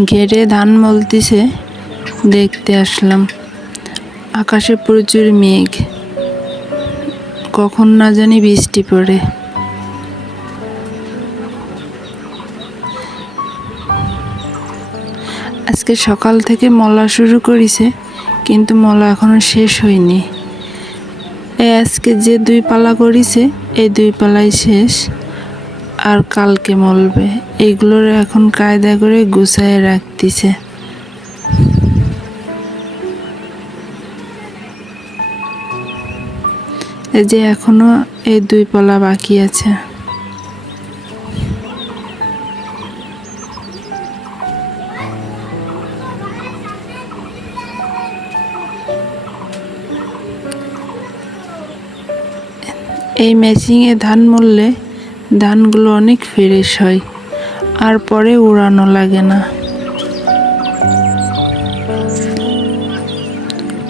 ঘেরে ধান মলতিছে, দেখতে আসলাম। আকাশে প্রচুর মেঘ। কখন না জানি বৃষ্টি পড়ে। আজকে সকাল থেকে মলা শুরু করেছে, কিন্তু মলা এখনও শেষ হয়নি। এই আজকে যে দুই পালা করেছে, এই দুই পালাই শেষ। আর কালকে মলবে। এগুলোর এখন কায়দা করে গুছায় রাখতিছে। এই যে এখনও এই দুই পালা বাকি আছে। এই মেশিনে ধান মরলে ধানগুলো অনেক ফ্রেশ হয়, আর পরে উড়ানো লাগে না।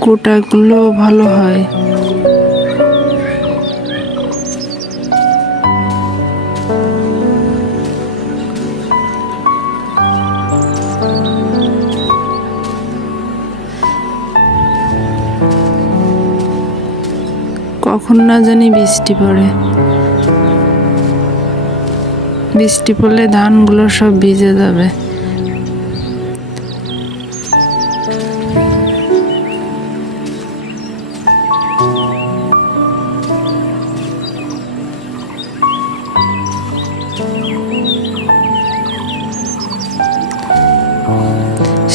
কোটাগুলো ভালো হয়। কখন না জানি বৃষ্টি পড়ে। বৃষ্টি পড়লে ধানগুলো সব ভিজে যাবে।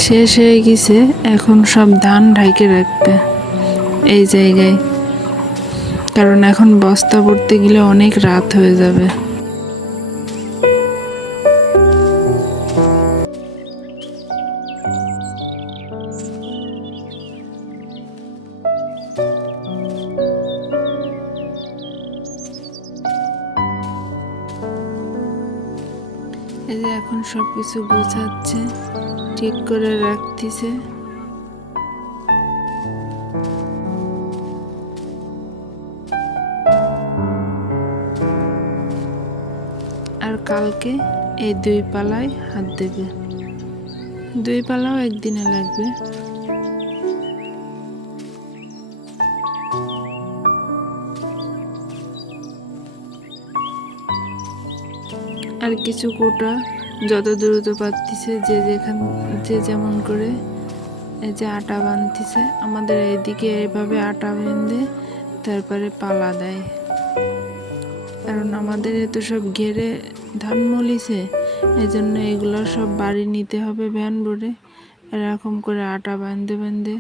শেষ হয়ে গেছে এখন সব ধান ঢাইকে রাখবে এই জায়গায়। কারণ এখন বস্তা পড়তে গেলে অনেক রাত হয়ে যাবে। এই এখন সব কিছু গোছাচ্ছে ঠিক করে রাখতেছে। আর কালকে এই দুই পালায় হাত দেবে। দুই পালাও একদিনে লাগবে। আর কিছু কোটা যত দ্রুত পাচ্ছিছে যে যেখান যে যেমন করে এই যে আটা বানতিছে, আমাদের এইদিকে এইভাবে আটা বেঁধে তারপরে পালা দেয়। কারণ আমাদের এত সব ঘেরে ধান মলিছে এই জন্য এগুলো সব বাড়ি নিতে হবে ভ্যান ভরে এরকম করে আটা বাঁধতে বাঁধতে।